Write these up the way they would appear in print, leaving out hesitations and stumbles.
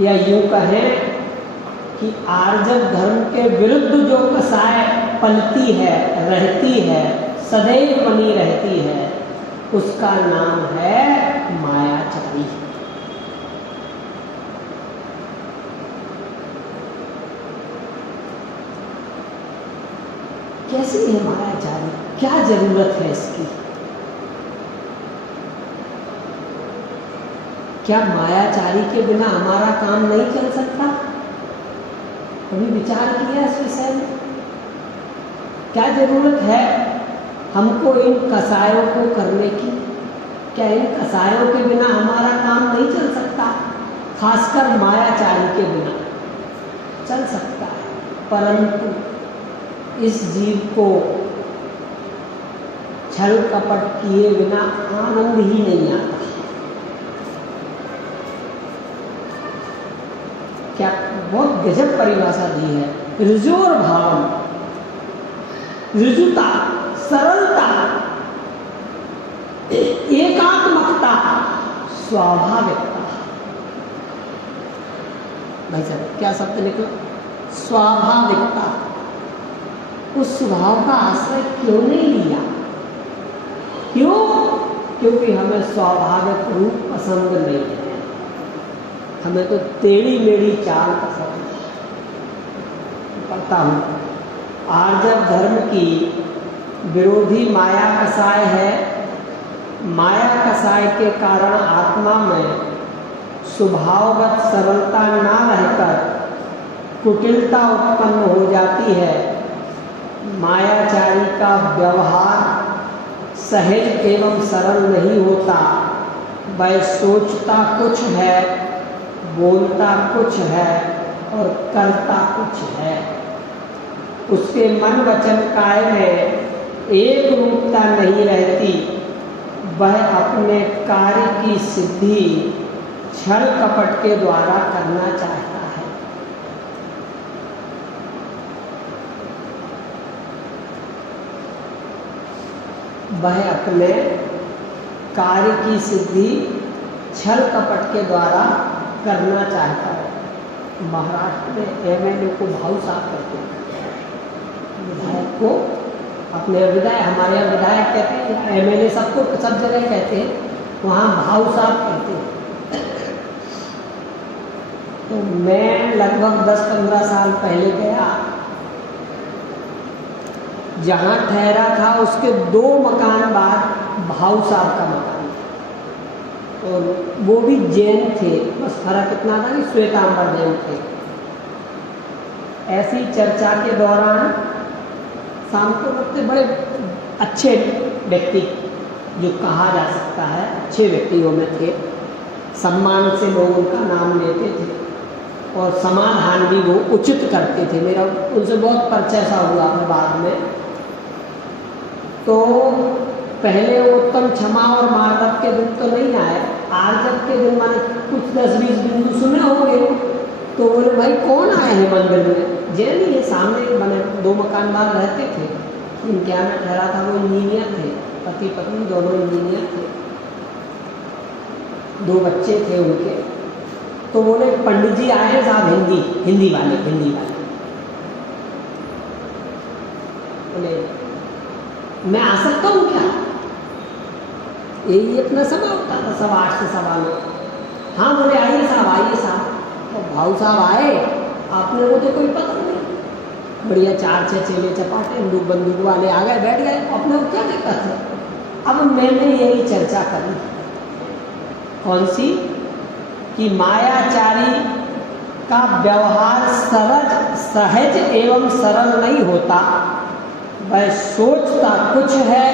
या यूं कहें कि आर्जव धर्म के विरुद्ध जो कसाय पलती है, रहती है, सदैव बनी रहती है, उसका नाम है मायाचारी। कैसी है मायाचारी? क्या जरूरत है इसकी? क्या मायाचारी के बिना हमारा काम नहीं चल सकता? कभी विचार किया इस विषय में? क्या जरूरत है हमको इन कसायों को करने की? क्या इन कसायों के बिना हमारा काम नहीं चल सकता? खासकर मायाचारी के बिना चल सकता है, परंतु इस जीव को छल कपट किए बिना आनंद ही नहीं आता। क्या बहुत गजब परिभाषा दी है। ऋजोर भावम, ऋजुता, सरलता, एकात्मकता, स्वाभाविकता। भाई साहब क्या शब्द निकला? स्वाभाविकता। उस स्वभाव का आश्रय क्यों नहीं लिया? क्यों? क्योंकि हमें स्वाभाविक रूप पसंद नहीं है, हमें तो टेढ़ी मेढ़ी चाल पसंद है। पता हूँ आर्जव धर्म की विरोधी माया कसाय है। माया कसाय के कारण आत्मा में स्वभावगत सरलता ना रहकर कुटिलता उत्पन्न हो जाती है। मायाचारी का व्यवहार सहज एवं सरल नहीं होता। वह सोचता कुछ है, बोलता कुछ है और करता कुछ है। उसके मन वचन काय में एक रूपता नहीं रहती। वह अपने कार्य की सिद्धि छल कपट के द्वारा करना चाहता है। वह अपने कार्य की सिद्धि छल कपट के द्वारा करना चाहता है। महाराष्ट्र में एमएलए को भाऊ साहब कहते हैं, विधायक को अपने विधायक, हमारे यहाँ विधायक कहते हैं, एमएलए सबको सब जगह कहते हैं, वहाँ भाऊ साहब कहते हैं। तो मैं लगभग 10-15 साल पहले गया, जहाँ ठहरा था उसके 2 मकान बाद भाऊ साहब का मकान था, और वो भी जैन थे। बस फर्क इतना था कि श्वेतांबर जैन थे। ऐसी चर्चा के दौरान शाम को लगते बड़े अच्छे व्यक्ति, जो कहा जा सकता है अच्छे व्यक्तियों में थे, सम्मान से लोग उनका नाम लेते थे और समाधान भी वो उचित करते थे। मेरा उनसे बहुत परिचय सा हुआ है बाद में। तो पहले उत्तम क्षमा और मार्दव के दिन तो नहीं आए, आर्जव के दिन मैंने कुछ 10-20 बिंदु सुने होंगे। तो बोले भाई कौन आए हैं मंदिर में? जैन ही है, सामने मैंने 2 मकान बाद रहते थे। इनके यहाँ में ठहरा था, वो इंजीनियर थे, पति पत्नी दोनों इंजीनियर थे, 2 बच्चे थे उनके। तो बोले पंडित जी आए हैं साहब, हिंदी वाले। बोले मैं आ सकता हूँ क्या? यही अपना समय होता था, 8:15 से 9:15। हाँ बोले आइए साहब। तो भाऊ साहब आए, आपने वो तो कोई पता नहीं, बढ़िया 4-6 चेले चपाटे बंदूक वाले आ गए, बैठ गए। अपने को क्या दिक्कत है? अब मैंने यही चर्चा करी, कौन सी? कि मायाचारी का व्यवहार सहज एवं सरल नहीं होता। वह सोचता कुछ है,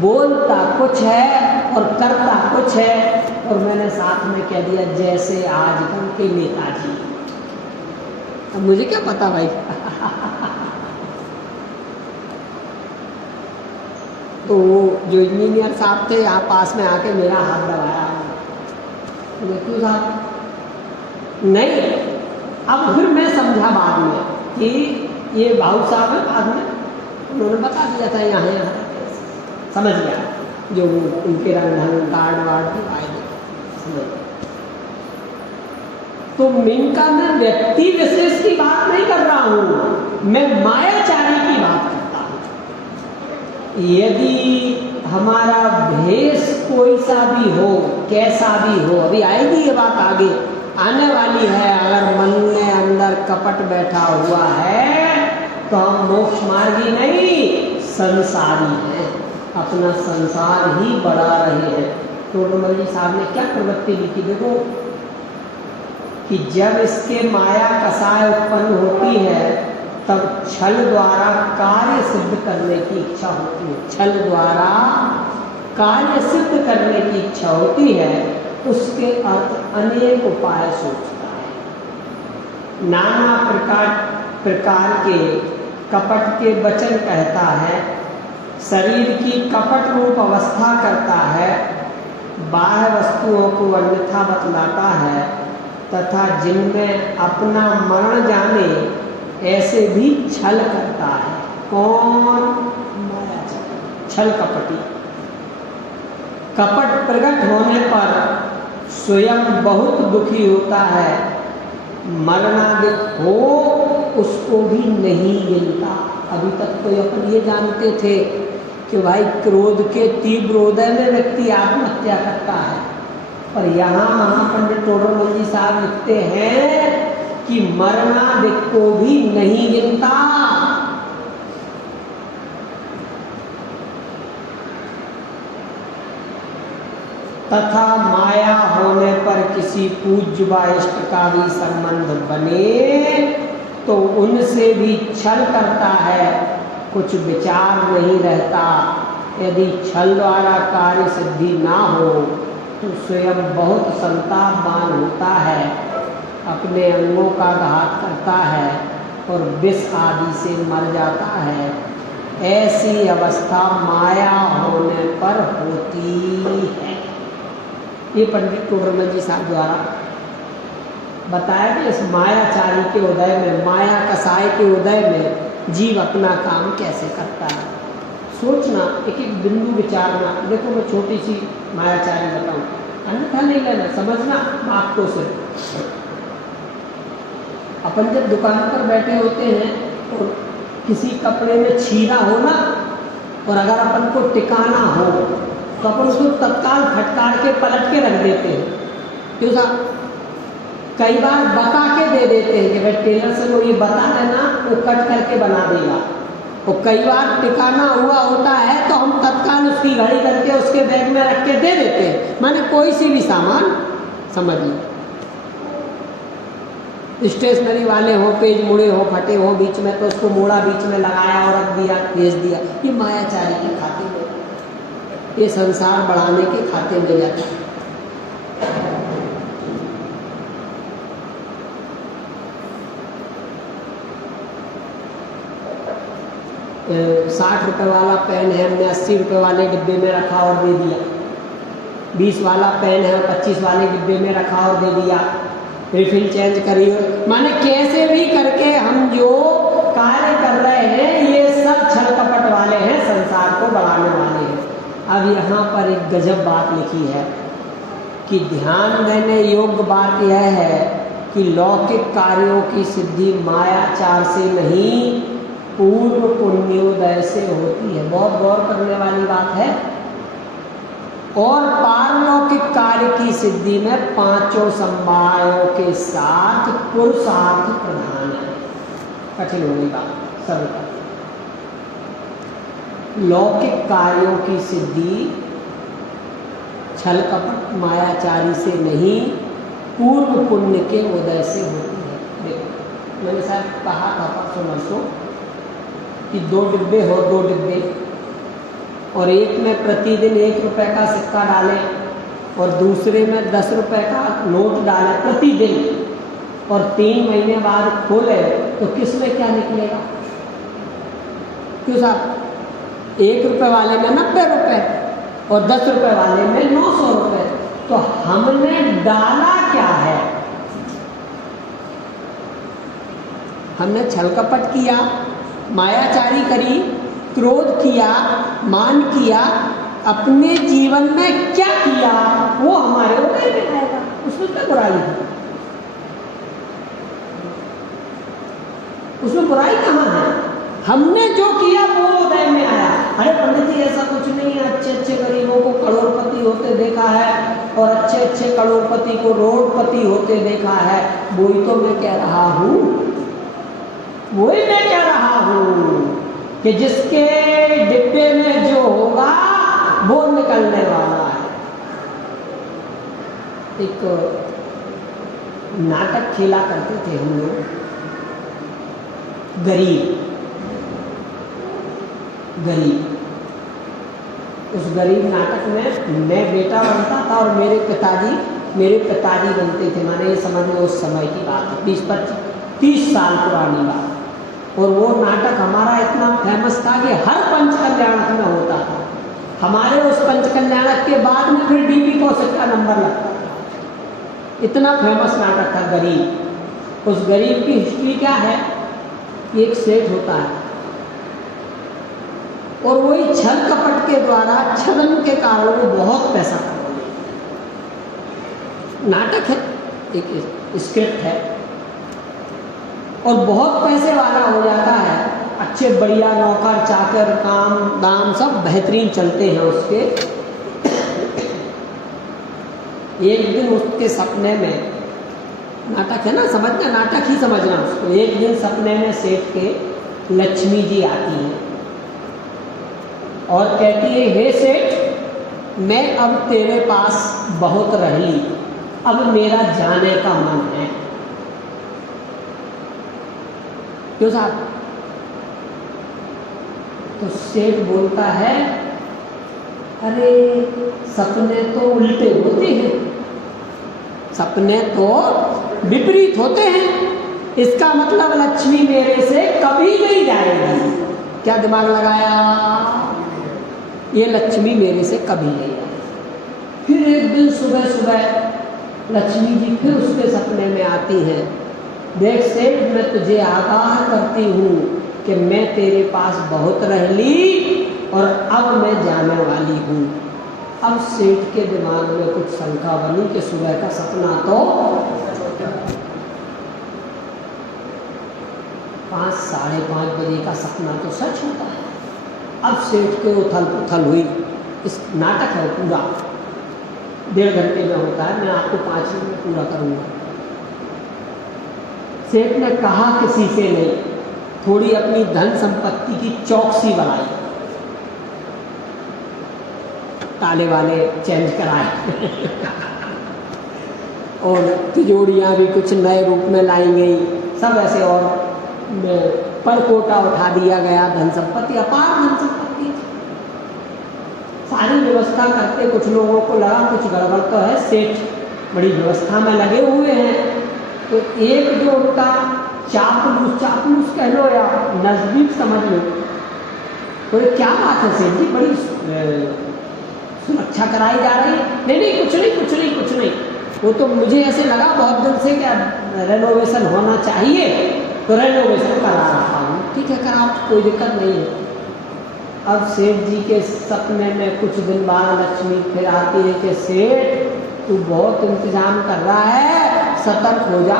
बोलता कुछ है और करता कुछ है। और मैंने साथ में कह दिया जैसे आजकल के नेताजी। अब मुझे क्या पता भाई। तो जो इंजीनियर साहब थे यहाँ पास में आके मेरा हाथ दबाया, क्यों साहब? नहीं। अब फिर मैं समझा बाद में कि ये भाऊ साहब है। बाद में उन्होंने बता दिया था यहाँ समझ गया, जो उनके रंग ढंग कार्ड वार्ड आए समझ। तो इनका मैं व्यक्ति विशेष की बात नहीं कर रहा हूं, मैं मायाचारी की बात करता हूं। यदि हमारा भेष कोई सा भी हो, कैसा भी हो, अभी आएगी ये बात आगे आने वाली है, अगर मन में अंदर कपट बैठा हुआ है तो हम मोक्ष मार्गी नहीं, संसारी हैं, अपना संसार ही बढ़ा रहे हैं। टोडरमल जी साहब ने क्या प्रवृत्ति लिखी, देखो कि जब इसके माया कसाय उत्पन्न होती है तब छल द्वारा कार्य सिद्ध करने की इच्छा होती है, छल द्वारा कार्य सिद्ध करने की इच्छा होती है, उसके अर्थ अनेक उपाय सोचता है, नाना प्रकार के कपट के वचन कहता है, शरीर की कपट रूप अवस्था करता है, बाह्य वस्तुओं को अन्यथा बतलाता है तथा जिनमें अपना मरण जाने ऐसे भी छल करता है। कौन? मायाचारी, छल कपटी। कपट प्रकट होने पर स्वयं बहुत दुखी होता है, मरणादिक हो उसको भी नहीं गिनता। अभी तक तो अपन ये जानते थे कि भाई क्रोध के तीव्र उदय में व्यक्ति आत्महत्या करता है, पर यहाँ महापंडित टोडरमल जी साहब लिखते हैं कि मरणादिक को भी नहीं गिनता। तथा माया होने पर किसी पूज्य व इष्ट का भी संबंध बने तो उनसे भी छल करता है, कुछ विचार नहीं रहता। यदि छल द्वारा कार्य सिद्धि ना हो तो स्वयं बहुत संतापवान होता है, अपने अंगों का घात करता है और विष आदि से मर जाता है। ऐसी अवस्था माया होने पर होती है। ये पंडित टोडरमल जी साहब द्वारा बताया कि इस मायाचारी के उदय में, माया कसाय के उदय में जीव अपना काम कैसे करता है। सोचना, एक एक बिंदु विचारना। देखो मैं छोटी सी मायाचारी बताऊं, अन्यथा नहीं लेना, समझना बात को से। अपन जब दुकान पर बैठे होते हैं और किसी कपड़े में छीना हो ना, और अगर अपन को टिकाना हो तो अपन उसको तत्काल फटकार के पलट के रख देते हैं। क्यों साहब? कई बार बता के दे देते हैं कि भाई टेलर से वो ये बता देना, वो कट करके बना देगा। और कई बार टिकाना हुआ होता है तो हम तत्काल उसकी घड़ी करके उसके बैग में रख के दे देते हैं। माने कोई सी भी सामान समझ लो, स्टेशनरी वाले हो, पेज मुड़े हो, फटे हो बीच में, तो उसको मोड़ा बीच में लगाया और रख दिया, भेज दिया। ये मायाचारी के खाते में, ये संसार बढ़ाने के खाते में जाता है। 60 रुपये वाला पेन है, हमने 80 रुपये वाले डिब्बे में रखा और दे दिया। 20 वाला पेन है, 25 वाले डिब्बे में रखा और दे दिया। रिफिल चेंज करिए, माने कैसे भी करके हम जो कार्य कर रहे हैं ये सब छल कपट वाले हैं, संसार को बढ़ाने वाले हैं। अब यहाँ पर एक गजब बात लिखी है कि ध्यान देने योग्य बात यह है कि लौकिक कार्यों की सिद्धि मायाचार से नहीं, पूर्व पुण्योदय से होती है। बहुत गौर करने वाली बात है। और पारलौकिक कार्य की सिद्धि में 5 समवायों के साथ पुरुषार्थ प्रधान है। कठिन होगी बात, सरल। लौकिक कार्यों की सिद्धि छल कपट मायाचारी से नहीं, पूर्व पुण्य के उदय से होती है। देखो मैंने शायद कहा था परसों नरसों कि 2 डिब्बे हो, 2 डिब्बे, और एक में प्रतिदिन 1 रुपये का सिक्का डालें और दूसरे में 10 रुपये का नोट डालें प्रतिदिन, और 3 महीने बाद खोले तो किस में क्या निकलेगा? क्यों साहब? 1 रुपये वाले में 90 रुपये और 10 रुपये वाले में 900 रुपये। तो हमने डाला क्या है? हमने छल कपट किया, मायाचारी करी, क्रोध किया, मान किया, अपने जीवन में क्या किया वो हमारे उदय में आएगा। उसमें क्या बुराई है? उसमें बुराई कहाँ है? हमने जो किया वो उदय में आया। अरे पंडित जी ऐसा कुछ नहीं है, अच्छे अच्छे गरीबों को करोड़पति होते देखा है और अच्छे अच्छे करोड़पति को रोडपति होते देखा है। वही तो मैं कह रहा हूँ, वही मैं कह रहा हूँ कि जिसके डिब्बे में जो होगा वो निकलने वाला है। एक नाटक खेला करते थे हम लोग, गरीब। उस गरीब नाटक में मैं बेटा बनता था और मेरे पिताजी बनते थे। माने ये समझ लो उस समय की बात है, 20-25-30 साल पुरानी बात। और वो नाटक हमारा इतना फेमस था कि हर पंचकल्याणक में होता था। हमारे उस पंचकल्याणक के बाद में फिर डीपी कौशिक का नंबर लगता था। इतना फेमस नाटक था गरीब। उस गरीब की हिस्ट्री क्या है? एक सेठ होता है और वही छल कपट के द्वारा, छलन के कारण वो बहुत पैसा कमा लेता है। नाटक है, एक स्क्रिप्ट है और बहुत पैसे वाला हो जाता है। अच्छे बढ़िया नौकर चाकर, काम दाम सब बेहतरीन चलते हैं उसके। एक दिन उसके सपने में, नाटक है ना, समझना, नाटक ही समझना उसको। एक दिन सपने में सेठ के लक्ष्मी जी आती हैं और कहती है, हे सेठ, मैं अब तेरे पास बहुत रह ली, अब मेरा जाने का मन है। क्यों साहब? तो सेठ बोलता है, अरे सपने तो उल्टे होते हैं, सपने तो विपरीत होते हैं। इसका मतलब लक्ष्मी मेरे से कभी नहीं जाएगी। क्या दिमाग लगाया? ये लक्ष्मी मेरे से कभी नहीं जाएगी। फिर एक दिन सुबह सुबह लक्ष्मी जी फिर उसके सपने में आती हैं। देख सेठ, मैं तुझे आगाह करती हूँ कि मैं तेरे पास बहुत रह ली और अब मैं जाने वाली हूँ। अब सेठ के दिमाग में कुछ शंका बनी कि सुबह का सपना तो 5-5:30 बजे का सपना तो सच होता है। अब सेठ के उथल पुथल हुई। इस नाटक है पूरा, 1.5 घंटे में होता है, मैं आपको 5 मिनट में पूरा करूँगा। सेठ ने कहा किसी से नहीं, थोड़ी अपनी धन संपत्ति की चौकसी बनाई, ताले वाले चेंज कराए और तिजोरियाँ भी कुछ नए रूप में लाई गई, सब ऐसे। और परकोटा उठा दिया गया, धन संपत्ति, अपार धन संपत्ति, सारी व्यवस्था करके कुछ लोगों को लगा कुछ गड़बड़ तो है, सेठ बड़ी व्यवस्था में लगे हुए हैं। तो एक जो उनका चापलूस कह लो या नजदीक समझ लो, तो क्या बात है सेठ जी, बड़ी सुरक्षा कराई जा रही है? नहीं, कुछ नहीं। वो तो मुझे ऐसे लगा बहुत दिन से क्या रेनोवेशन होना चाहिए, तो रेनोवेशन करा रहा हूँ। ठीक है, कराओ, कोई दिक्कत नहीं है। अब सेठ जी के सपने में कुछ दिन बाद लक्ष्मी फिर आती है कि सेठ, तू बहुत इंतजाम कर रहा है, सतर्क हो जा।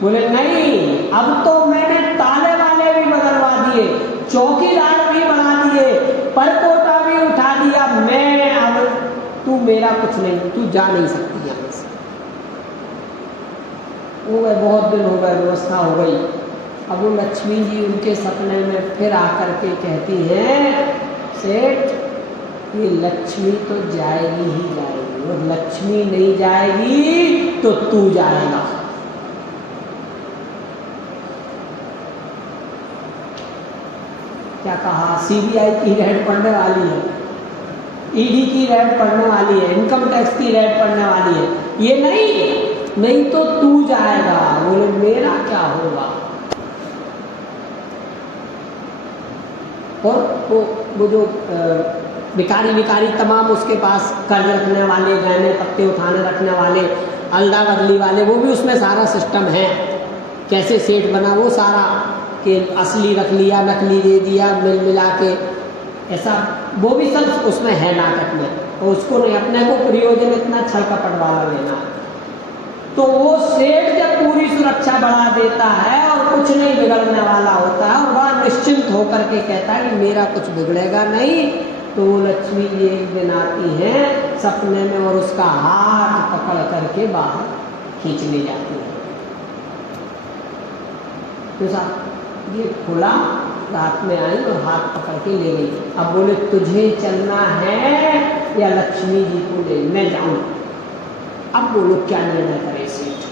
बोले नहीं, अब तो मैंने ताले वाले भी बदलवा दिए, चौकीदार भी बना दिए, परकोटा भी उठा दिया, मैं अब तू मेरा कुछ नहीं, तू जा नहीं सकती यहाँ से। हो गए, बहुत दिन हो गए, व्यवस्था हो गई। अब वो लक्ष्मी जी उनके सपने में फिर आकर के कहती हैं, सेठ, ये लक्ष्मी तो जाएगी ही जाएगी, और लक्ष्मी नहीं जाएगी तो तू जाएगा। क्या कहा? सीबीआई की रेड पड़ने वाली है, ईडी की रेड पड़ने वाली है, इनकम टैक्स की रेड पड़ने वाली है, ये नहीं तो तू जाएगा। बोले मेरा क्या होगा? और वो जो भिखारी तमाम उसके पास कर्ज रखने वाले, गहने पत्ते उठाने रखने वाले, अलदा बदली वाले, वो भी उसमें सारा सिस्टम है। कैसे सेठ बना वो सारा, कि असली रख लिया, नकली दे दिया, मिल मिला के ऐसा, वो भी सब उसमें है नाटक में। और उसको नहीं, अपने को प्रयोजन इतना छल कपट वाला लेना। तो वो सेठ जब पूरी सुरक्षा बढ़ा देता है और कुछ नहीं बिगड़ने वाला होता है और बड़ा निश्चिंत होकर के कहता है कि मेरा कुछ बिगड़ेगा नहीं, तो वो लक्ष्मी जी एक दिन आती हैं सपने में और उसका हाथ पकड़ करके बाहर खींचने जाती है। तो साहब ये खुला, रात में आई और हाथ पकड़ के ले गई। अब बोले तुझे चलना है या लक्ष्मी जी को ले, मैं जाऊं। अब बोलो क्या निर्णय करे सेठ,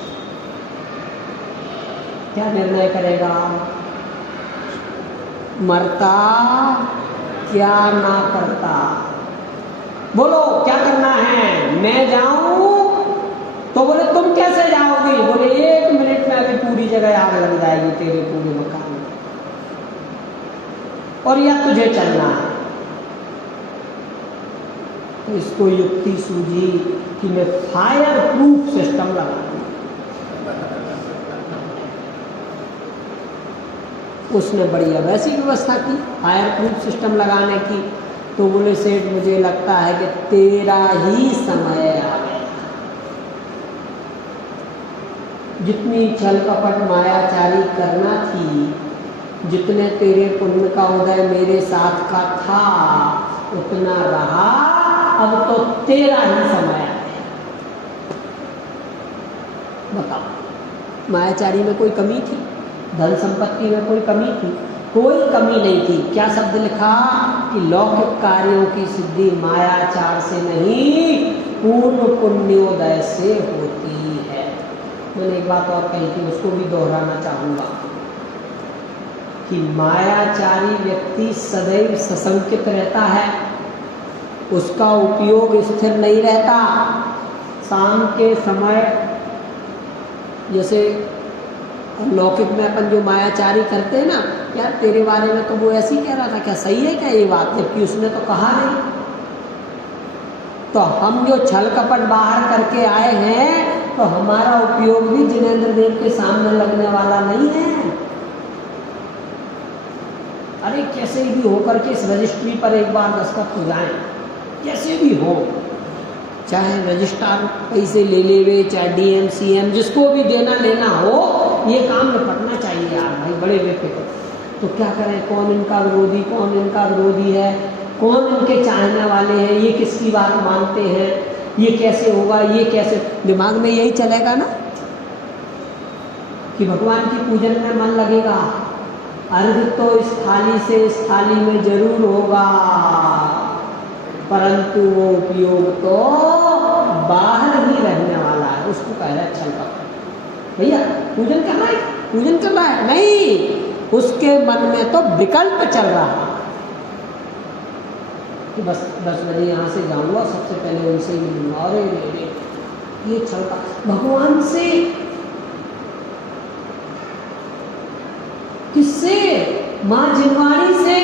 क्या निर्णय करेगा? मरता क्या ना करता? बोलो क्या करना है? मैं जाऊं? तो बोले तुम कैसे जाओगी? बोले 1 मिनट में अभी पूरी जगह आग लग जाएगी तेरे पूरे मकान में, और या तुझे चलना है। तो इसको युक्ति सूझी कि मैं फायर प्रूफ सिस्टम लगा दूं। उसने बढ़िया वैसी व्यवस्था की फायर प्रूफ सिस्टम लगाने की। तो बोले सेठ मुझे लगता है कि तेरा ही समय आ गया। जितनी छल कपट मायाचारी करना थी, जितने तेरे पुण्य का उदय मेरे साथ का था, उतना रहा। अब तो तेरा ही समय आ गया। बताओ, मायाचारी में कोई कमी थी? धन संपत्ति में कोई कमी थी? कोई कमी नहीं थी। क्या शब्द लिखा कि लौकिक कार्यों की सिद्धि मायाचार से नहीं, पूर्ण पुण्योदय से होती है। मैंने एक बात और कही थी, उसको भी दोहराना चाहूंगा कि मायाचारी व्यक्ति सदैव सशंकित रहता है, उसका उपयोग स्थिर नहीं रहता। शाम के समय जैसे लौकिक में अपन जो मायाचारी करते हैं ना, यार तेरे बारे में तो वो ऐसे ही कह रहा था, क्या सही है क्या ये बात? जबकि उसने तो कहा नहीं। तो हम जो छल कपट बाहर करके आए हैं, तो हमारा उपयोग भी जिनेंद्र देव के सामने लगने वाला नहीं है। अरे कैसे भी होकर के इस रजिस्ट्री पर एक बार दस्तखत हो जाए, कैसे भी हो, चाहे रजिस्ट्रार पैसे ले लेवे, चाहे डीएम सीएम जिसको भी देना लेना हो, ये काम निपटना चाहिए यार भाई, बड़े बेफिक्र। तो क्या करें, कौन इनका विरोधी, कौन इनका विरोधी है, कौन इनके चाहने वाले हैं, ये किसकी बात मानते हैं, ये कैसे होगा, ये कैसे, दिमाग में यही चलेगा ना कि भगवान की पूजन में मन लगेगा, अर्घ तो इस थाली से इस थाली में जरूर होगा, परंतु वो उपयोग तो बाहर ही रहने वाला है। उसको कह रहा है छल कपट। भैया पूजन करना है, पूजन करना है, नहीं, उसके मन में तो विकल्प चल रहा है कि बस 10 बजे यहाँ से जाऊँगा, सबसे पहले उनसे ही मिलूंगा। अरे ये छल कपट भगवान से, किससे? माँ जिनवाणी से,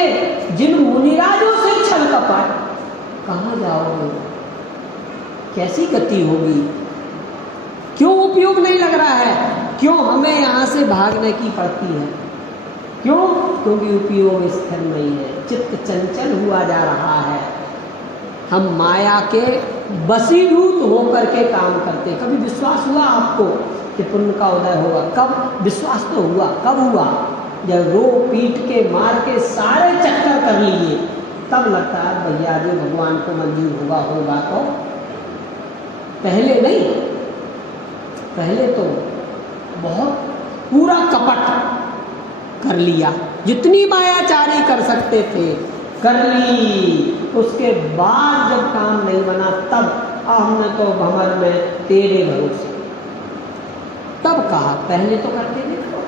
जिन मुनिराजों से छल कपट। कहाँ जाओगे? कैसी गति होगी? क्यों उपयोग नहीं लग रहा है? क्यों हमें यहाँ से भागने की पड़ती है? क्यों? क्योंकि उपयोग स्थिर नहीं है, चित्त चंचल हुआ जा रहा है। हम माया के वशीभूत होकर के काम करते। कभी विश्वास हुआ आपको कि पुण्य का उदय होगा? कब विश्वास तो हुआ, कब हुआ? जब रो पीट के मार के सारे चक्कर कर लिए, तब लगता है भैया जो भगवान को मंजूर होगा तो। पहले नहीं, पहले तो बहुत पूरा कपट कर लिया, जितनी मायाचारी कर सकते थे कर ली। उसके बाद जब काम नहीं बना, तब हमने तो भंवर में तेरे भरोसे, तब कहा पहले तो करके देखो।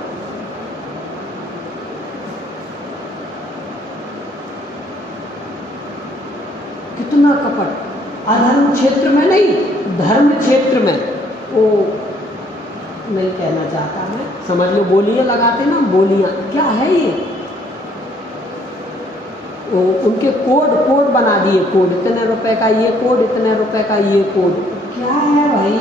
कितना कपट, अधर्म क्षेत्र में नहीं, धर्म क्षेत्र में। वो नहीं कहना चाहता मैं, समझ लो, बोलियां लगाते ना, बोलियां, क्या है ये? वो उनके कोड बना दिए, कोड इतने रुपए का ये कोड, इतने रुपए का ये कोड। क्या है भाई?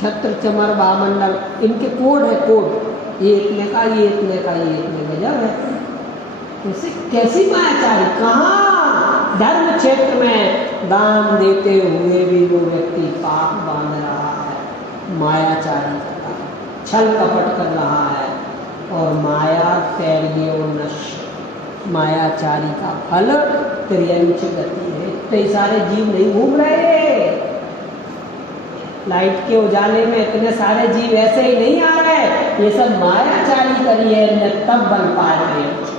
छत्र चमर वामंडल, इनके कोड है, कोड, ये इतने का, ये इतने का, ये इतने। गजब है। कैसी मायाचारी, कहाँ धर्म क्षेत्र में दान देते हुए भी जो व्यक्ति पाप बांध रहा है, मायाचारी कर रहा है, छल कपट कर रहा है, और माया तैर्यो नश्य, मायाचारी का फल त्रियंच गति है। इतने सारे जीव नहीं घूम रहे, लाइट के उजाले में इतने सारे जीव ऐसे ही नहीं आ रहे, ये सब मायाचारी करी है न तब बन पा रहे हैं।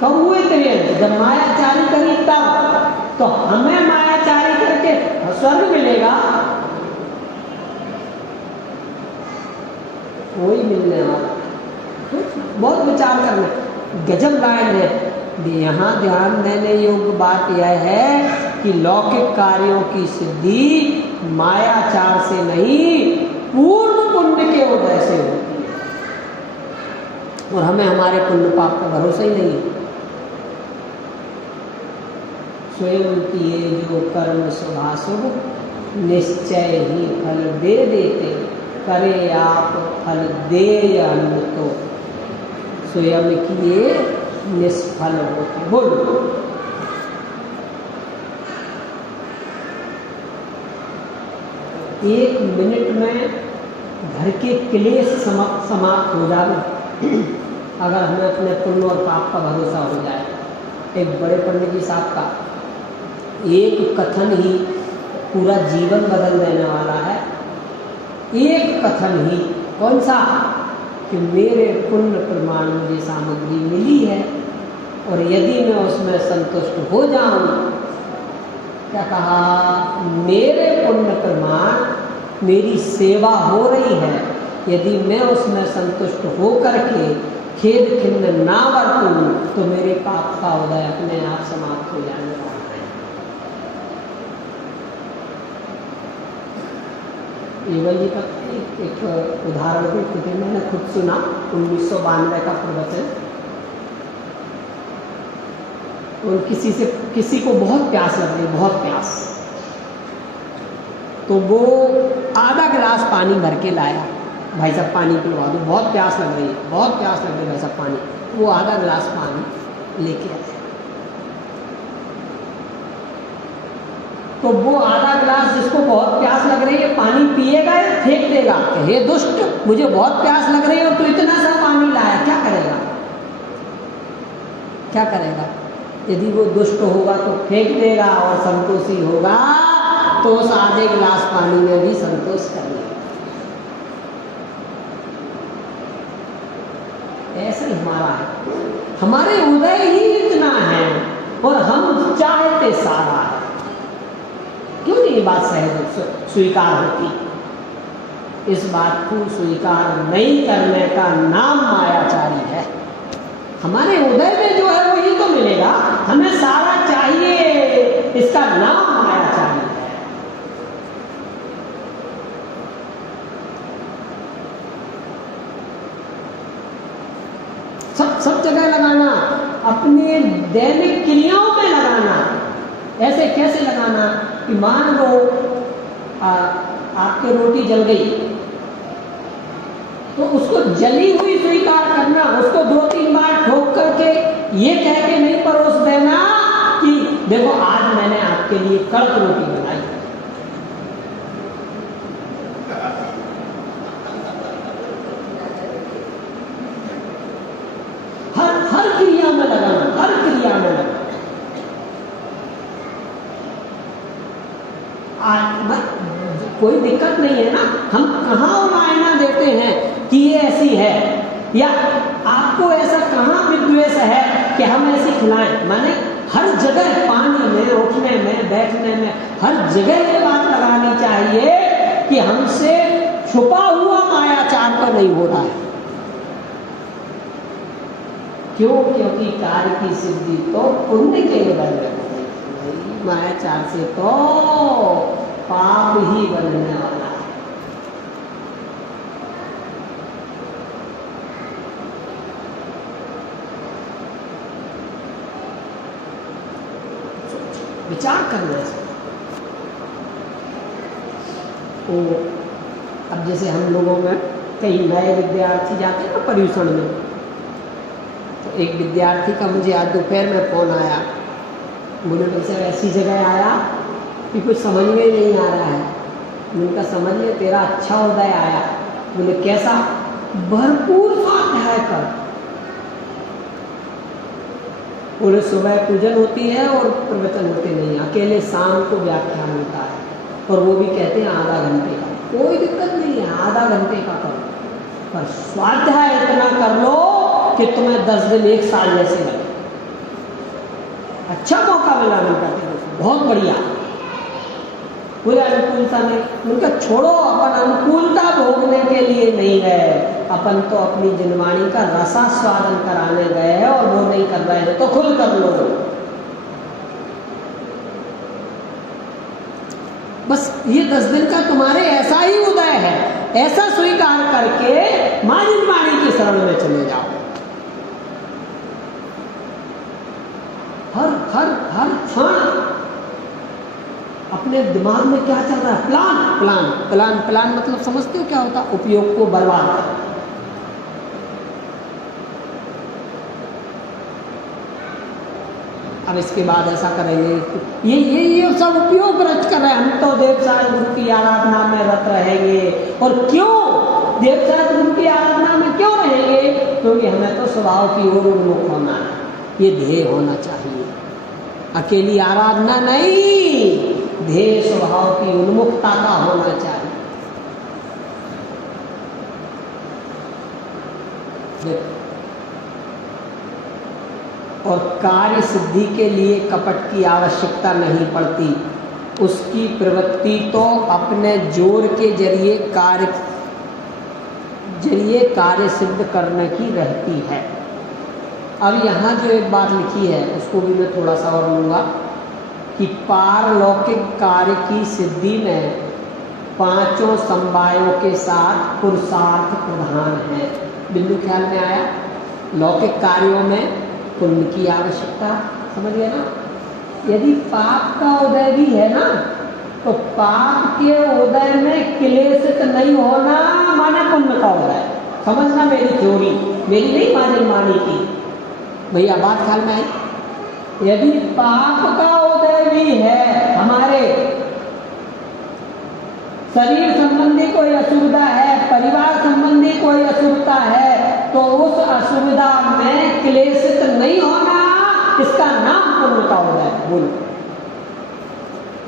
कब हुए त्रियंच? जब मायाचारी करी तब। तो हमें मायाचारी करके स्वर्ग मिलेगा? कोई मिलने वाला, बहुत विचार करना। गजब लाइन है। यहाँ ध्यान देने योग्य बात यह है कि लौकिक कार्यों की सिद्धि मायाचार से नहीं, पूर्ण पुण्य के उदय से होती है, और हमें हमारे पुण्य पाप का भरोसा ही नहीं है। स्वयं किए जो कर्म शुभाशुभ निश्चय ही फल दे देते, करे आप फल दे अन्न तो स्वयं किए निष्फल होते। बोलो, एक मिनट में घर के क्लेश समाप्त हो जाए अगर हमें अपने पुण्य और पाप का भरोसा हो जाए। एक बड़े पंडित जी साहब का एक कथन ही पूरा जीवन बदल देने वाला है। एक कथन ही, कौन सा? कि मेरे पुण्य प्रमाण मुझे सामग्री मिली है, और यदि मैं उसमें संतुष्ट हो जाऊं, क्या कहा? मेरे पुण्य प्रमाण मेरी सेवा हो रही है, यदि मैं उसमें संतुष्ट हो करके खेद खिन्न ना बरतूं तो मेरे पाप का उदय अपने आप समाप्त हो जाने वाला है। एवं जी का एक उदाहरण भी क्योंकि मैंने खुद सुना, 1992 का प्रवचन। और किसी को बहुत प्यास लग रही, बहुत प्यास, तो वो आधा गिलास पानी भर के लाया। भाई साहब पानी पिलवा दो, बहुत प्यास लग रही है, बहुत प्यास लग रही है भाई साहब पानी। वो आधा गिलास पानी लेके आया। तो वो आधा गिलास जिसको बहुत प्यास लग रही है पानी पिएगा या फेंक देगा? हे दुष्ट, मुझे बहुत प्यास लग रही है और तू इतना सा पानी लाया, क्या करेगा? क्या करेगा? यदि वो दुष्ट होगा तो फेंक देगा, और संतोषी होगा तो उस आधे गिलास पानी में भी संतोष कर लेगा। ऐसे ही हमारा है, हमारे उदय ही इतना है और हम चाहते सारा है। क्यों नहीं ये बात सहज स्वीकार होती? इस बात को स्वीकार नहीं करने का नाम मायाचारी है। हमारे उदय में जो है वही तो मिलेगा, हमें सारा चाहिए, इसका नाम मायाचारी है। सब जगह लगाना, अपने दैनिक क्रियाओं में लगाना। ऐसे कैसे लगाना कि मान लो आपकी रोटी जल गई, तो उसको जली हुई स्वीकार करना, उसको 2-3 बार ठोक करके ये कह के नहीं परोस देना कि देखो आज मैंने आपके लिए कड़क रोटी बनाई। हर क्रिया में लगाना, हर क्रिया में लगाना। कोई दिक्कत नहीं है ना, हम कहाँ मायना देते हैं कि ये ऐसी है, या आपको ऐसा कहाँ विद्वेष है कि हम ऐसी खिलाएं। माने हर जगह, पानी में, उठने में, बैठने में, हर जगह ये बात लगानी चाहिए कि हमसे छुपा हुआ मायाचार तो नहीं हो रहा है। क्यों? क्योंकि कार्य की सिद्धि तो पुण्य के बल में, मायाचार से तो पाप ही बनने वाला है। विचार करना है। तो अब जैसे हम लोगों में कई नए विद्यार्थी जाते हैं ना पर्यूषण में, एक विद्यार्थी का मुझे आज दोपहर में फ़ोन आया, बोले भाई सर ऐसी जगह आया कि कुछ समझ में नहीं आ रहा है। उनका समझ में तेरा अच्छा उदय आया। बोले कैसा? भरपूर स्वाध्याय कर। बोले सुबह पूजन होती है और प्रवचन होते नहीं, अकेले शाम को व्याख्यान होता है और वो भी कहते हैं आधा घंटे का। कोई दिक्कत नहीं है, आधा घंटे का करो, पर स्वाध्याय इतना कर लो कि तुम्हें 10 दिन 1 साल जैसे लगे। अच्छा मौका मिला उनका, बहुत बढ़िया। बोले अनुकूलता में उनका छोड़ो, अपन अनुकूलता भोगने के लिए नहीं गए, अपन तो अपनी जिनवाणी का रसास्वादन कराने गए हैं और वो नहीं कर रहे हैं तो खुद कर लो। बस ये 10 दिन का तुम्हारे ऐसा ही उदय है, ऐसा स्वीकार करके मां जिनवाणी की शरण में चले जाओ। हर हर हर क्षण अपने दिमाग में क्या चल रहा है? प्लान प्लान प्लान प्लान मतलब समझते हो क्या होता? उपयोग को बर्बाद करना। अब इसके बाद ऐसा करेंगे, ये सब उपयोग रच कर रहे हैं। हम तो देवसाय गुरु की आराधना में रत रहेंगे। और क्यों देवसाय गुरु की आराधना में क्यों रहेंगे? क्योंकि हमें तो स्वभाव की ओर उन्मुख होना है, ये ध्येय होना चाहिए। अकेली आराधना नहीं, ध्येय स्वभाव की उन्मुखता का होना चाहिए। और कार्य सिद्धि के लिए कपट की आवश्यकता नहीं पड़ती, उसकी प्रवृत्ति तो अपने जोर के जरिए कार्य सिद्ध करने की रहती है। अब यहाँ जो एक बात लिखी है उसको भी मैं थोड़ा सा और लूँगा कि पारलौकिक कार्य की सिद्धि में 5 समवायों के साथ पुरुषार्थ प्रधान है। बिंदु ख्याल में आया? लौकिक कार्यों में पुण्य की आवश्यकता, समझ गए ना? यदि पाप का उदय भी है ना, तो पाप के उदय में क्लेशित नहीं होना माने पुण्य का उदय। समझना मेरी थ्योरी, मेरी नहीं मां जिनवाणी की। भैया बात ख्याल में आई? यदि पाप का उदय भी है, हमारे शरीर संबंधी कोई असुविधा है, परिवार संबंधी कोई असुविधा है, तो उस असुविधा में क्लेशित नहीं होना, इसका नाम पुण्य का उदय। बोलो,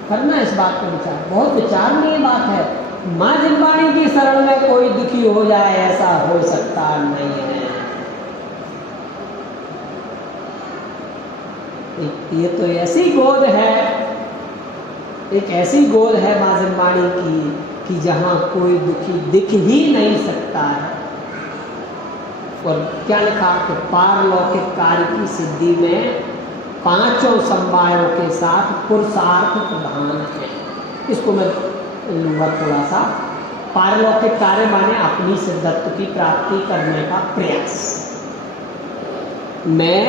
करना इस बात पर विचार, बहुत विचारणीय बात है। मां जिनवाणी की शरण में कोई दुखी हो जाए ऐसा हो सकता नहीं है। ये तो ऐसी गोद है, एक ऐसी गोद है मां जिनवाणी की कि जहां कोई दुखी दिख ही नहीं सकता है। और क्या लिखा कि पारलौकिक कार्य की सिद्धि में 5 समवायों के साथ पुरुषार्थ प्रधान है। इसको मैं लूँगा थोड़ा सा। पारलौकिक कार्य माने अपनी सिद्धत्व की प्राप्ति करने का प्रयास। मैं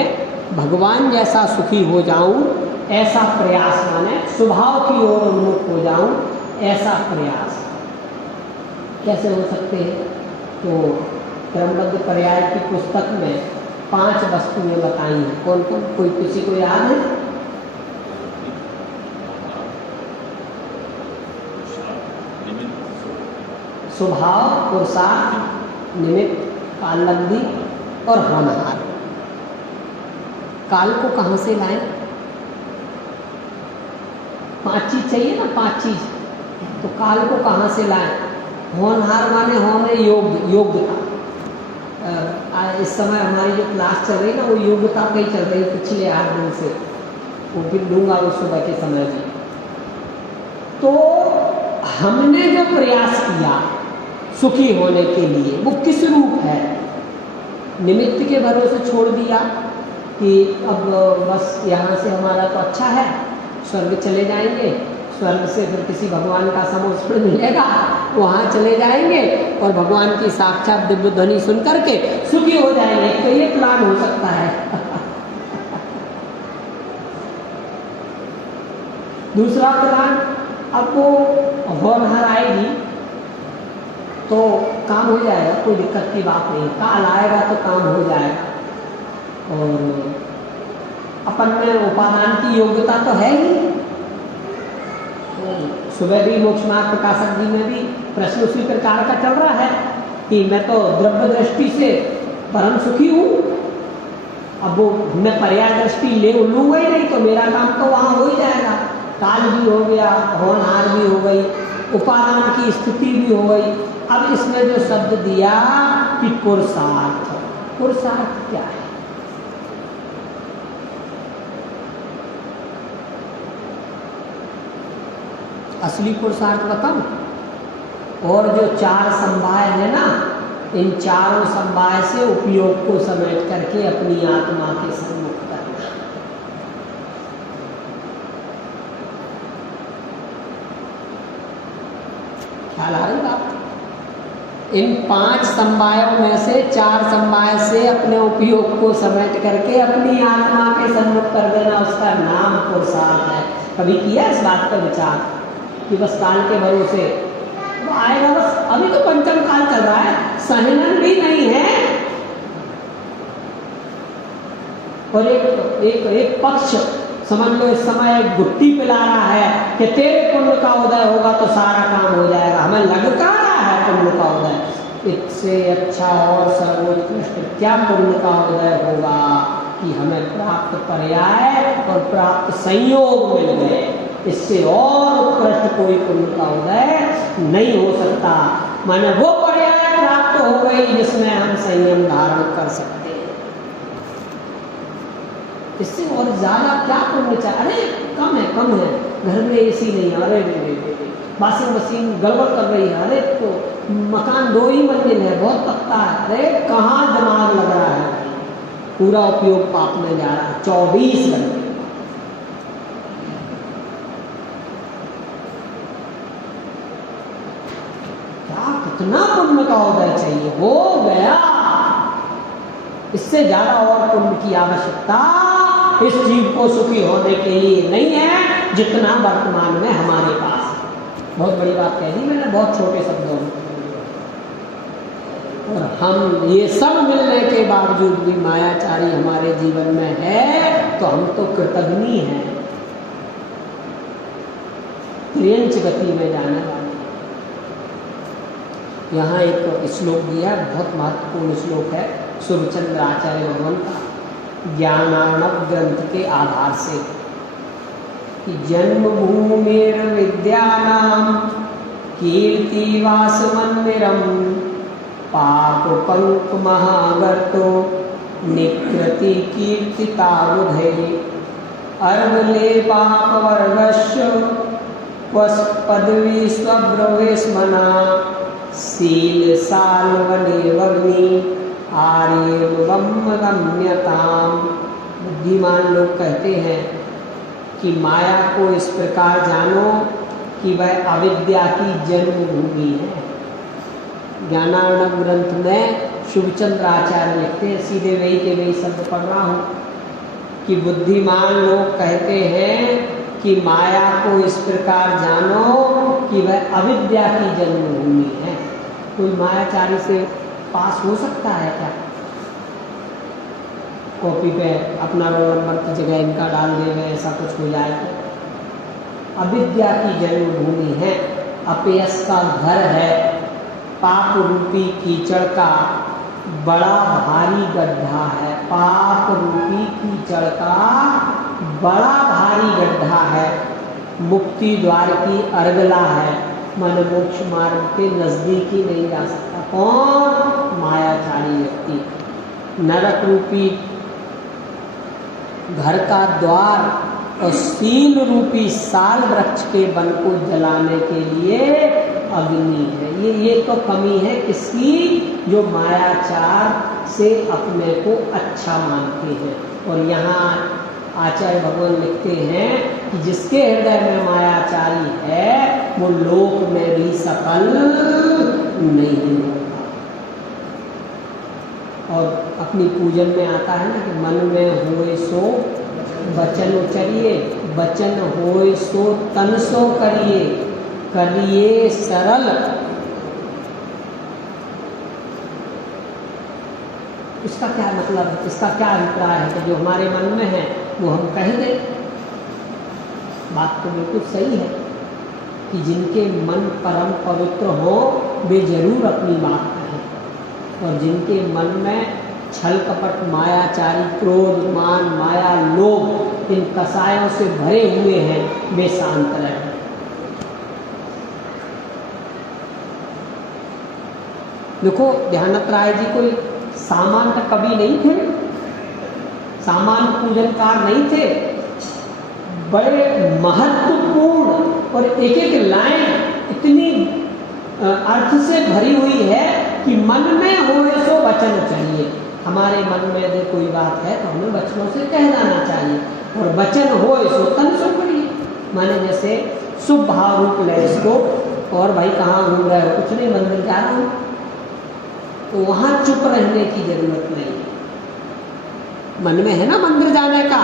भगवान जैसा सुखी हो जाऊं, ऐसा प्रयास, माने स्वभाव की ओर उन्मुख हो जाऊं, ऐसा प्रयास। कैसे हो सकते हैं? तो क्रमबद्ध पर्याय की पुस्तक में 5 वस्तुएं बताई हैं। कौन कौन? कोई किसी को याद है? स्वभाव, पुरुषार्थ, निमित्त, कालबंदी और होनहार। काल को कहाँ से लाएं? 5 चीज चाहिए ना, 5 चीज। तो काल को कहाँ से लाएं? होनहार माने होने योग्यता। इस समय हमारी जो क्लास चल रही है ना, वो योग्यता पे ही चल रही है पिछले 8 दिन से। वो फिर लूँगा वो सुबह के समय में। तो हमने जो प्रयास किया सुखी होने के लिए, वो किस रूप है? निमित्त के भरोसे छोड़ दिया कि अब बस यहाँ से हमारा तो अच्छा है, स्वर्ग चले जाएंगे, स्वर्ग से फिर किसी भगवान का समोषण मिलेगा, वहाँ चले जाएंगे और भगवान की साक्षात दिव्य ध्वनि सुन करके सुखी हो जाएंगे। तो ये प्लान हो सकता है। दूसरा प्लान, अब वो होनहार आएगी तो काम हो जाएगा, कोई दिक्कत की बात नहीं। काल आएगा तो काम हो जाएगा। में उपादान की योग्यता तो है ही। सुबह भी मोक्ष मार्ग प्रकाशक जी में भी प्रश्न उसी प्रकार का चल रहा है कि मैं तो द्रव्य दृष्टि से परम सुखी हूँ, अब वो मैं पर्याय दृष्टि ले लूँगा ही नहीं तो मेरा काम तो वहाँ हो ही जाएगा। काल भी हो गया, होनहार भी हो गई, उपादान की स्थिति भी हो गई। अब इसमें जो शब्द दिया कि पुरुषार्थ, पुरुषार्थ क्या है? असली पुरुषार्थ बताऊं? और जो चार समवाय है ना, इन चारों समवाय से उपयोग को समेट करके अपनी आत्मा के सम्मुख करना। ख्याल आ रही बात? इन 5 समवायों में से 4 समवाय से अपने उपयोग को समेट करके अपनी आत्मा के सम्मुख कर देना, उसका नाम पुरुषार्थ है। कभी किया इस बात पर विचार कि बस काल के भरोसे वो आएगा? बस अभी तो पंचम काल चल रहा है, सहनन भी नहीं है, और एक पक्ष समझ लो इस समय एक गुट्टी पिला रहा है कि तेरे पुण्य का उदय होगा तो सारा काम हो जाएगा। हमें लगता है पुण्य का उदय, इससे अच्छा और सर्वोत्कृष्ट क्या पुण्य का उदय होगा कि हमें प्राप्त पर्याय और प्राप्त संयोग मिल गए। इससे और उत्कृष्ट कोई पुण्य का उदय नहीं हो सकता। माने वो पर्याय प्राप्त हो गई जिसमें हम संयम धारण कर सकते हैं। इससे और ज्यादा क्या पुण्य चाहिए? अरे कम है, घर में एसी नहीं है, अरे वॉशिंग मशीन गड़बड़ कर रही है, अरे तो मकान 2 ही मंजिल है, बहुत पक्का है, अरे कहाँ दिमाग लग रहा है? पूरा उपयोग पाप में जा रहा है 24 घंटे। कितना पुण्य का उदय चाहिए, हो गया। इससे ज्यादा और पुण्य की आवश्यकता इस जीव को सुखी होने के लिए नहीं है जितना वर्तमान में हमारे पास है। बहुत बड़ी बात कह दी मैंने बहुत छोटे शब्दों में। और हम ये सब मिलने के बावजूद भी मायाचारी हमारे जीवन में है तो हम तो कृतघ्नी हैं, त्रियंच गति में जाने वाले। यहाँ एक श्लोक दिया, बहुत महत्वपूर्ण श्लोक है सूर्यचंद्र आचार्य भगवान का ज्ञानार्णव ग्रंथ के आधार से कि जन्मभूमिर विद्यानाम कीर्तिवास मंदिरम पाप पंक महागर्तो निकृति कीर्तितावुधे अर्वले पाप वर्गस्य पदवी स्वब्रवेशमना शील सालवने वग्नि आर्यम गम्यताम। बुद्धिमान लोग कहते हैं कि माया को इस प्रकार जानो कि वह अविद्या की जन्मभूमि है। ज्ञानार्णव ग्रंथ में शुभचंद्र आचार्य लिखते हैं, सीधे वही के वही शब्द पढ़ रहा हूँ कि बुद्धिमान लोग कहते हैं कि माया को इस प्रकार जानो कि वह अविद्या की जन्मभूमि है। कोई मायाचारी से पास हो सकता है क्या? कॉपी पे अपना रोल नंबर की जगह इनका डाल देंगे, ऐसा कुछ हो जाए तो? अविद्या की जन्मभूमि है, अपयश का घर है, पाप रूपी कीचड़ का बड़ा भारी गड्ढा है। पाप रूपी कीचड़ का बड़ा भारी गड्ढा है, मुक्ति द्वार की अर्गला है, मन मोक्ष मार्ग के नजदीक ही नहीं जा सकता। कौन? मायाचारी व्यक्ति। नरक रूपी घर का द्वार और शील रूपी साल वृक्ष के वन को जलाने के लिए अग्नि है। ये तो कमी है किसकी? जो मायाचार से अपने को अच्छा मानते हैं। और यहाँ आचार्य भगवान लिखते हैं कि जिसके हृदय में मायाचारी है वो लोक में भी सफल नहीं होता। और अपनी पूजन में आता है ना कि मन में होए सो वचन उचरिए, वचन होए सो तन सो करिए, करिए सरल। इस इसका क्या मतलब है, इसका क्या अभिप्राय है कि जो हमारे मन में है वो हम कह दें। बात तो बिल्कुल सही है कि जिनके मन परम पवित्र हो वे जरूर अपनी बात कहें, और जिनके मन में छल कपट मायाचारी क्रोध मान माया लोभ इन कसायों से भरे हुए हैं वे शांत रहें। देखो ध्यानत राय जी कोई सामान्य कवि नहीं थे, सामान्य पूजनकार नहीं थे, बड़े महत्वपूर्ण और एक एक लाइन इतनी अर्थ से भरी हुई है कि मन में होए सो वचन चाहिए। हमारे मन में यदि कोई बात है तो हमें वचनों से कह देना चाहिए, और वचन होए सो तन सो करिए। माने जैसे शुभ भाव रूप ले इसको, और भाई कहाँ घूम रहे हो, कुछ नहीं मंदिर जा रहा हूँ, तो वहाँ चुप रहने की जरूरत नहीं है। मन में है ना मंदिर जाने का,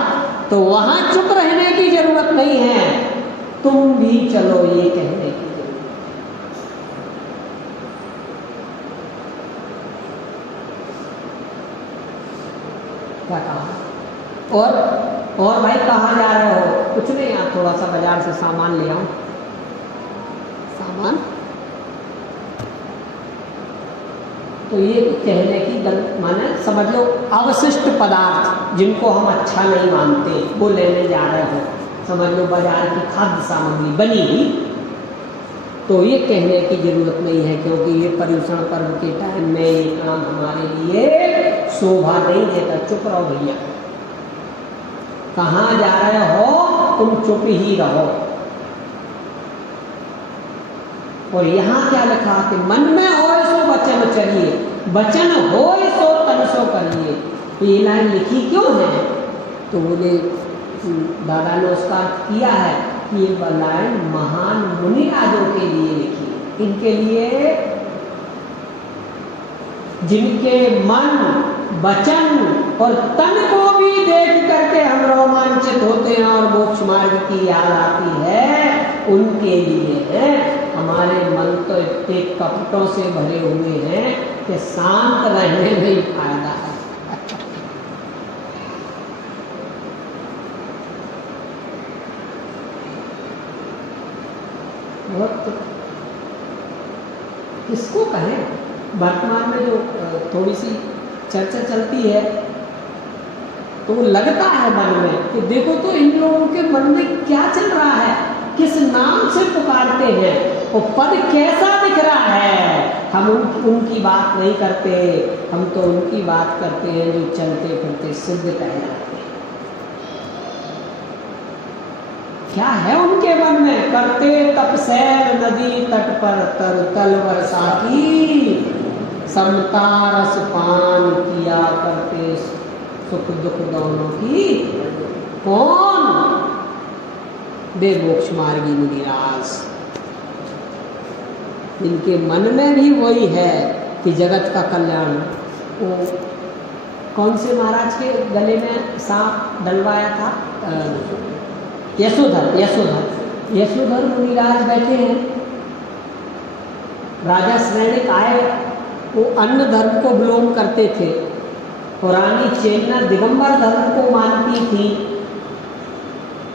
तो वहाँ चुप रहने की जरूरत नहीं है, तुम भी चलो ये कहने की जरूरत। क्या कहा? और भाई कहाँ जा रहे हो? कुछ नहीं यार, थोड़ा सा बाजार से सामान ले आऊं। सामान तो ये कहने की माने समझ लो अवशिष्ट पदार्थ जिनको हम अच्छा नहीं मानते वो लेने जा रहे हो, समझ लो बाजार की खाद्य सामग्री बनी हुई, तो ये कहने की जरूरत नहीं है, क्योंकि ये पर्यूषण पर्व के टाइम में ये काम हमारे लिए शोभा नहीं देता। चुप रहो भैया, कहाँ जा रहे हो, तुम चुप ही रहो। और यहाँ क्या लिखा कि मन में होए सो वचन चलिए, वचन होए सो तन सो करिए। तो ये लाइन लिखी क्यों है? तो बोले दादा ने उसका किया है कि ये लाइन महान मुनि राजों के लिए लिखी, इनके लिए जिनके मन वचन और तन को भी देख करके हम रोमांचित होते हैं और मोक्ष मार्ग की याद आती है, उनके लिए है। हमारे मन तो इतने कपटों से भरे हुए हैं कि शांत रहने में ही फायदा है। बहुत किसको कहें, वर्तमान में जो थोड़ी सी चर्चा चलती है तो वो लगता है मन में कि देखो तो इन लोगों के मन में क्या चल रहा है, किस नाम से पुकारते हैं, वो पद कैसा दिख रहा है। हम उनकी बात नहीं करते, हम तो उनकी बात करते हैं जो चलते फिरते सिद्ध कहलाते हैं। क्या है उनके मन में? करते तप सैर नदी तट पर तर तल वर्षा की, समता रस पान किया करते सुख दुख दोनों की, कौन? वे मोक्ष मार्गी मुनिराज। इनके मन में भी वही है कि जगत का कल्याण। वो कौन से महाराज के गले में सांप डलवाया था? यशोधर मुनिराज बैठे हैं, राजा श्रेणिक आए, वो अन्य धर्म को बिलोंग करते थे, पुरानी चेतना दिगंबर धर्म को मानती थी।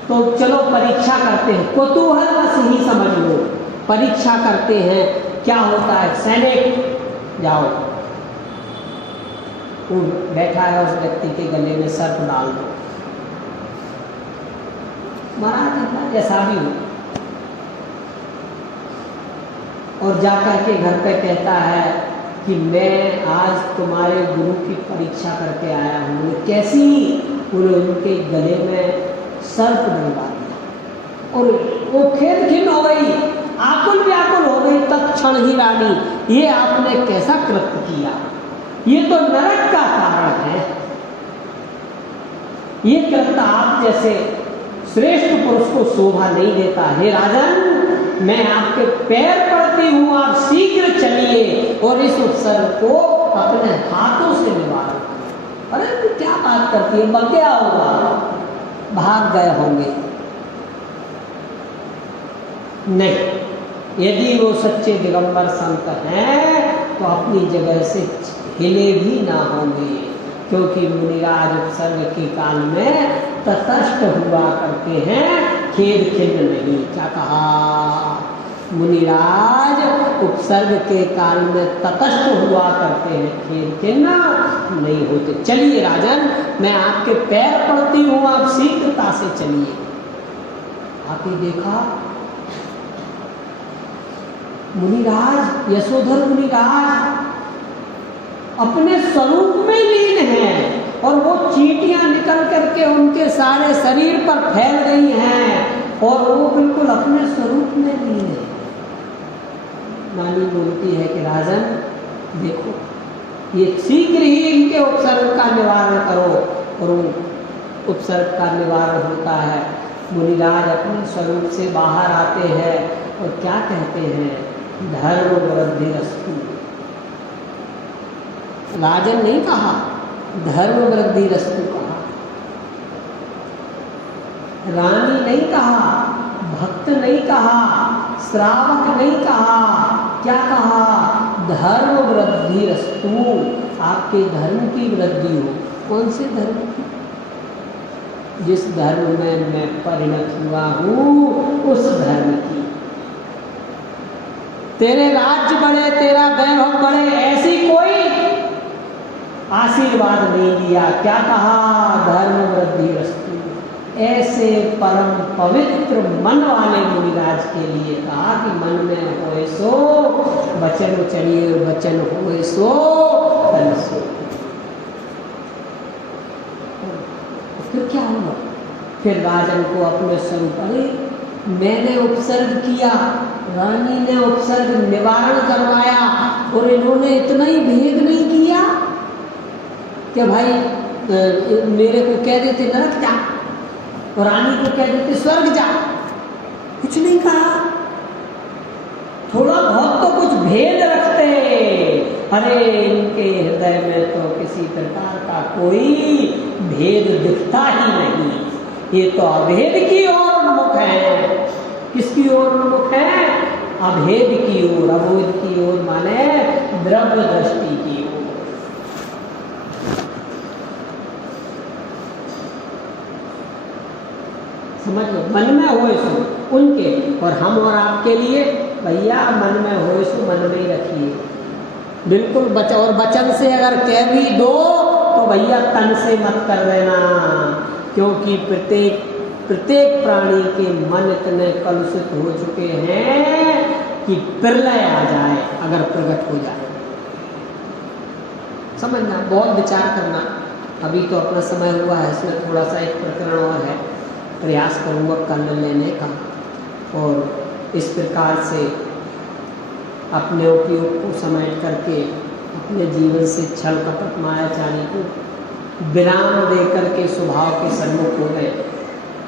तो चलो परीक्षा करते हैं, कुतूहल बस ही समझ लो, परीक्षा करते हैं क्या होता है। सैनिक जाओ, वो बैठा है, उस व्यक्ति के गले में सर्प डाल दो। महाराज इतना जैसा भी हो, और जाकर के घर पे कहता है कि मैं आज तुम्हारे गुरु की परीक्षा करके आया हूँ। कैसी? उनके गले में सर्प डलवा दिया, और वो खेद खिन्न हो गई, आकुल व्याकुल हो गई। तत्क्षण ही रानी, ये आपने कैसा कृत्य किया, ये तो नरक का कारण है, ये कृत्य आप जैसे श्रेष्ठ पुरुष को शोभा नहीं देता। हे राजन, मैं आपके पैर पड़ती हूँ, आप शीघ्र चलिए और इस उत्सव को अपने हाथों से निवारो। अरे तू क्या बात करती है, बक्या होगा, भाग गए होंगे। नहीं, यदि वो सच्चे दिगंबर संत हैं तो अपनी जगह से हिले भी ना होंगे। क्योंकि मुनिराज उपसर्ग के काल में तटस्थ हुआ करते हैं, खेद खिन्न नहीं। क्या कहा? मुनिराज उपसर्ग के काल में तटस्थ हुआ करते हैं, खेद खिन्न नहीं होते। चलिए राजन, मैं आपके पैर पड़ती हूँ, आप शीघ्रता से चलिए। आपने देखा मुनिराज, यशोधर मुनिराज अपने स्वरूप में लीन हैं और वो चींटियां निकल करके उनके सारे शरीर पर फैल गई हैं और वो बिल्कुल अपने स्वरूप में लीन है। नानी बोलती है कि राजन देखो, ये शीघ्र ही इनके उपसर्ग का निवारण करो, और वो उपसर्ग का निवारण होता है। मुनिराज अपने स्वरूप से बाहर आते हैं और क्या कहते हैं? धर्म वृद्धिरस्तु। राजन नहीं कहा, धर्म वृद्धिरस्तु कहा। रानी नहीं कहा, भक्त नहीं कहा, श्रावक नहीं कहा, क्या कहा? धर्म वृद्धिरस्तु, आपके धर्म की वृद्धि हो। कौन से धर्म की? जिस धर्म में मैं परिणत हुआ हूँ उस धर्म की। तेरे राज्य बढ़े, तेरा वैभव बढ़े, ऐसी कोई आशीर्वाद नहीं दिया। क्या कहा? धर्म वृद्धिरस्तु। ऐसे परम पवित्र मन वाले मुनिराज के लिए कहा कि मन में होए सो वचन चलिए, वचन होए सो फल सो। फिर क्या हुआ? फिर राजन को अपने स्वरूप, अरे मैंने उपसर्ग किया, रानी ने उपसर्ग निवारण करवाया, और इन्होंने इतना ही भेद नहीं किया कि भाई मेरे को कह देते नरक जा और रानी को कह देते स्वर्ग जा। कुछ नहीं कहा, थोड़ा बहुत तो कुछ भेद रखते। अरे इनके हृदय में तो किसी प्रकार का कोई भेद दिखता ही नहीं। ये तो अभेद की ओर उन्मुख है। किसकी ओर उन्मुख है? अभेद की ओर। अभेद की ओर माने द्रव्य दृष्टि की ओर। समझ लो, मन में होए सो उनके, और हम और आपके लिए भैया मन में होए सो मन में ही रखिए। बिल्कुल और वचन से अगर कह भी दो तो भैया तन से मत कर देना, क्योंकि प्रत्येक प्राणी के मन इतने कलुषित हो चुके हैं कि प्रलय आ जाए अगर प्रकट हो जाए। समझना, बहुत विचार करना। अभी तो अपना समय हुआ है, इसमें थोड़ा सा एक प्रकरण और है, प्रयास करूँगा कल लेने का, और इस प्रकार से अपने उपयोग को समेट करके अपने जीवन से छल कपट मायाचारी को विराम देकर के स्वभाव के सन्मुख हो गए।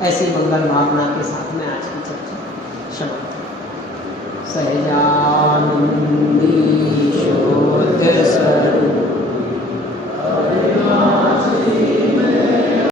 ऐसी मंगल भावना के साथ में आज की चर्चा समाप्त। सहजानंदी